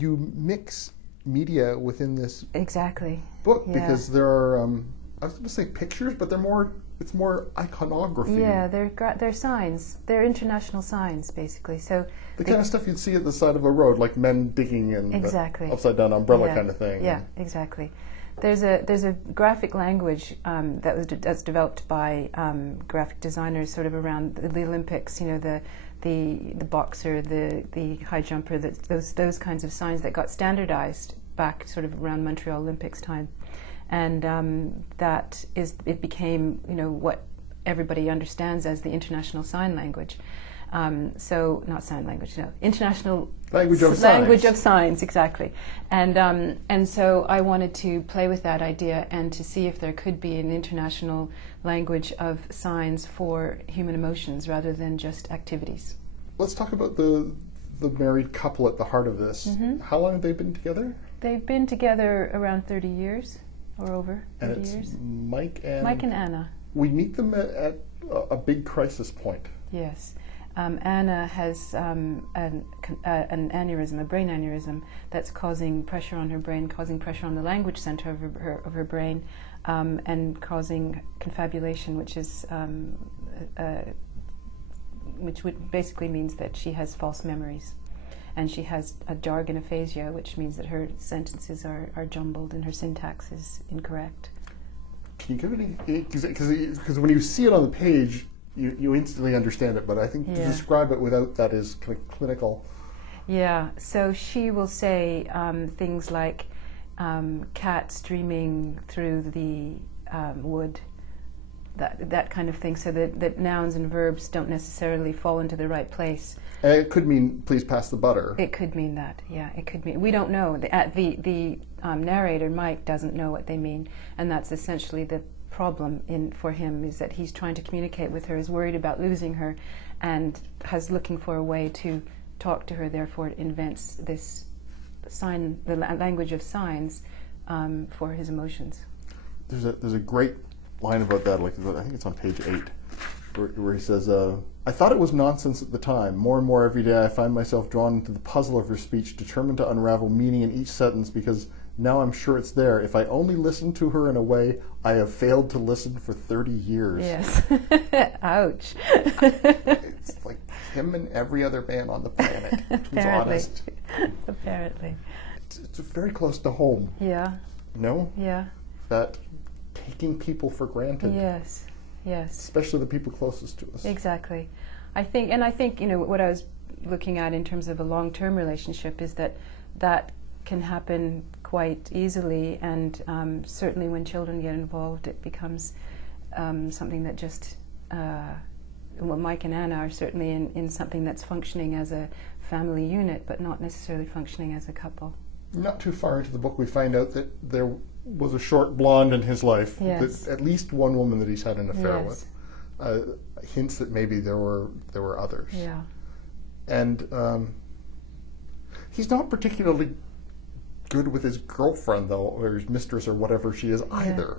you mix media within this exactly book because there are I was going to say pictures, but it's more iconography. Yeah, they're signs. They're international signs, basically. So the kind of stuff you'd see at the side of a road, like men digging and exactly upside down umbrella kind of thing. Yeah, exactly. There's a graphic language that's developed by graphic designers sort of around the Olympics. You know, the boxer, the high jumper, those kinds of signs that got standardized back sort of around Montreal Olympics time, and it became, you know, what everybody understands as the international sign language. So not sign language, no, international language of signs, exactly. And so I wanted to play with that idea and to see if there could be an international language of signs for human emotions rather than just activities. Let's talk about the married couple at the heart of this. Mm-hmm. How long have they been together? They've been together around 30 years or over 30 and it's years. Mike and Anna. We meet them at a big crisis point. Yes. Anna has an aneurysm, a brain aneurysm, that's causing pressure on her brain, causing pressure on the language center of her brain, and causing confabulation, which basically means that she has false memories, and she has a jargon aphasia, which means that her sentences are jumbled and her syntax is incorrect. Can you give any? Because when you see it on the page, you instantly understand it, but I think to describe it without that is kind of clinical. Yeah, so she will say things like cat streaming through the wood, that kind of thing, so that nouns and verbs don't necessarily fall into the right place. It could mean, please pass the butter. It could mean that, yeah, it could mean. We don't know. The narrator, Mike, doesn't know what they mean, and that's essentially the problem for him, is that he's trying to communicate with her, is worried about losing her, and has looking for a way to talk to her. Therefore, invents this sign, the language of signs, for his emotions. There's a great line about that. Like, I think it's on page 8, where he says, "I thought it was nonsense at the time. More and more every day, I find myself drawn into the puzzle of her speech, determined to unravel meaning in each sentence, because now I'm sure it's there. If I only listen to her in a way I have failed to listen for 30 years. Yes. Ouch. It's like him and every other man on the planet who's honest. Apparently. It's very close to home. Yeah. No? Yeah. That taking people for granted. Yes. Yes. Especially the people closest to us. Exactly. I think, you know, what I was looking at in terms of a long-term relationship is that can happen quite easily, and certainly when children get involved, it becomes something that just, well, Mike and Anna are certainly in something that's functioning as a family unit, but not necessarily functioning as a couple. Not too far into the book, we find out that there was a short blonde in his life, that at least one woman that he's had an affair with. Hints that maybe there were others. Yeah. And he's not particularly good with his girlfriend, though, or his mistress, or whatever she is, either.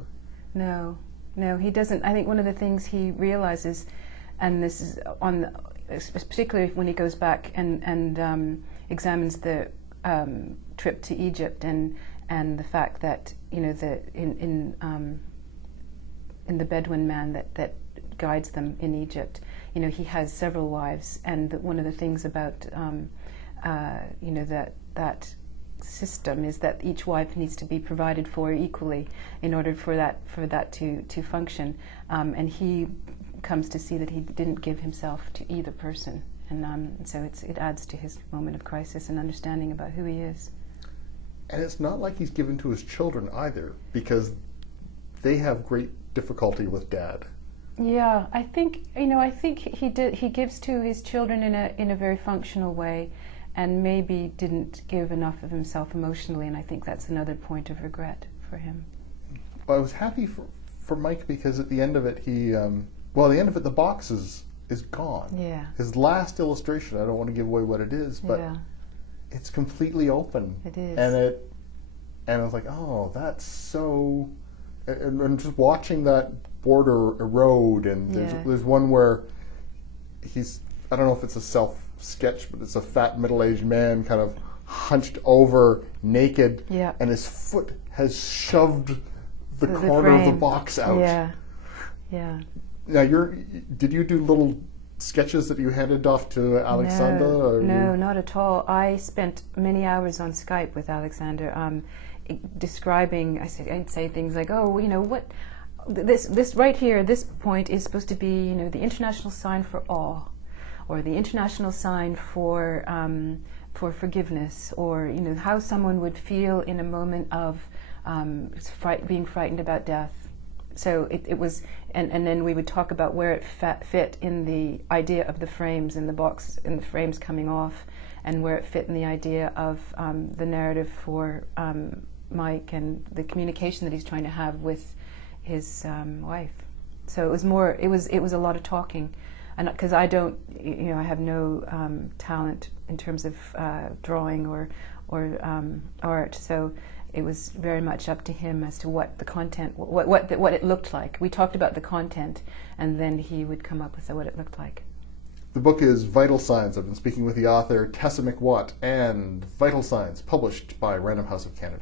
No, he doesn't. I think one of the things he realizes, and this is particularly when he goes back and examines the trip to Egypt and the fact that, you know, in the Bedouin man that guides them in Egypt, you know, he has several wives, and one of the things about you know, that system is that each wife needs to be provided for equally in order for that to function, and he comes to see that he didn't give himself to either person, and so it adds to his moment of crisis and understanding about who he is. And it's not like he's given to his children either, because they have great difficulty with Dad. Yeah, I think he gives to his children in a very functional way, and maybe didn't give enough of himself emotionally, and I think that's another point of regret for him. Well, I was happy for Mike, because at the end of it, the box is gone. Yeah. His last illustration, I don't want to give away what it is, but it's completely open. It is. And I was like, oh, that's so... And just watching that border erode, and there's one where he's, I don't know if it's a self-sketch, but it's a fat middle-aged man kind of hunched over, naked, Yeah. and his foot has shoved the The corner of the frame. box out. Yeah, yeah. Now, did you do little sketches that you handed off to Alexander? No, not at all. I spent many hours on Skype with Alexander, describing. I'd say things like, "Oh, you know what? This right here, this point is supposed to be, you know, the international sign for awe, or the international sign for forgiveness, or you know how someone would feel in a moment of being frightened about death." So it was, and then we would talk about where it fit in the idea of the frames in the box, in the frames coming off, and where it fit in the idea of the narrative for Mike and the communication that he's trying to have with his wife. So it was more. It was a lot of talking, and because I don't, you know, I have no talent in terms of drawing or art, so. It was very much up to him as to what the content, what it looked like. We talked about the content, and then he would come up with what it looked like. The book is Vital Signs. I've been speaking with the author Tessa McWatt, and Vital Signs, published by Random House of Canada.